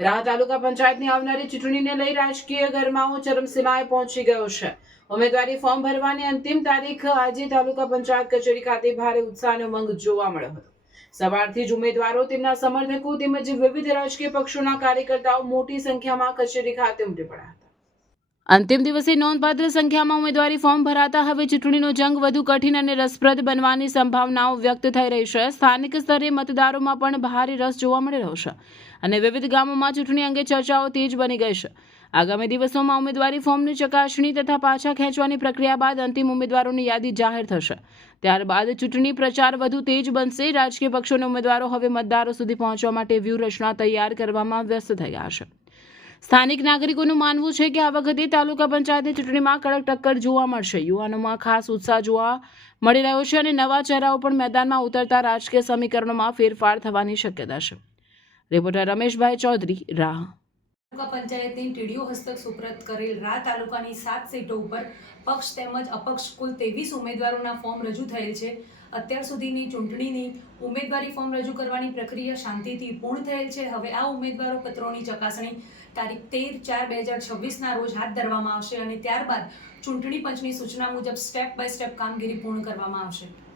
રાહ તાલુકા પંચાયતની આવનારી ચૂંટણીને લઈ રાજકીય ગરમાવો ચરમસીમાએ પહોંચી ગયો છે. ઉમેદવારી ફોર્મ ભરવાની અંતિમ તારીખ આજે તાલુકા પંચાયત કચેરી ખાતે ભારે ઉત્સાહ અને ઉમંગ જોવા મળ્યો હતો. સવારથી જ ઉમેદવારો, તેમના સમર્થકો તેમજ વિવિધ રાજકીય પક્ષોના કાર્યકર્તાઓ મોટી સંખ્યામાં કચેરી ખાતે ઉમટી પડ્યા હતા. અંતિમ દિવસે નોંધપાત્ર સંખ્યામાં ઉમેદવારી ફોર્મ ભરાતા હવે ચૂંટણીનો જંગ વધુ કઠિન અને રસપ્રદ બનવાની સંભાવનાઓ વ્યક્ત થઈ રહી છે. સ્થાનિક સ્તરે મતદારોમાં પણ ભારે રસ જોવા મળી રહ્યો છે અને વિવિધ ગામોમાં ચૂંટણી અંગે ચર્ચાઓ તેજ બની ગઈ છે. આગામી દિવસોમાં ઉમેદવારી ફોર્મની ચકાસણી તથા પાછા ખેંચવાની પ્રક્રિયા બાદ અંતિમ ઉમેદવારોની યાદી જાહેર થશે. ત્યારબાદ ચૂંટણી પ્રચાર વધુ તેજ બનશે. રાજકીય પક્ષોના ઉમેદવારો હવે મતદારો સુધી પહોંચવા માટે વ્યૂહરચના તૈયાર કરવામાં વ્યસ્ત થઈ ગયા છે. સ્થાનિક નાગરિકોનું માનવું છે કે આ વખતે તાલુકા પંચાયતની ચૂંટણીમાં કડક ટક્કર જોવા મળશે. યુવાનોમાં ખાસ ઉત્સાહ જોવા મળી રહ્યો છે અને નવા ચહેરાઓ પણ મેદાનમાં ઉતરતા રાજકીય સમીકરણોમાં ફેરફાર થવાની શક્યતા છે. રિપોર્ટર રમેશભાઈ ચૌધરી, રાહ. તાલુકા પંચાયતની ટીડીઓ હસ્તક સુપ્રત કરેલ રાહ તાલુકાની 7 સીટો ઉપર પક્ષ તેમજ અપક્ષ કુલ 23 ઉમેદવારોના ફોર્મ રજૂ થયેલ છે. અત્યાર સુધીની ચૂંટણીની ઉમેદવારી ફોર્મ રજૂ કરવાની પ્રક્રિયા શાંતિથી પૂર્ણ થયેલ છે. હવે આ ઉમેદવારો પત્રોની ચકાસણી તારીખ 13/4/2026ના રોજ હાથ ધરવામાં આવશે અને ત્યારબાદ ચૂંટણી પંચની સૂચના મુજબ સ્ટેપ બાય સ્ટેપ કામગીરી પૂર્ણ કરવામાં આવશે.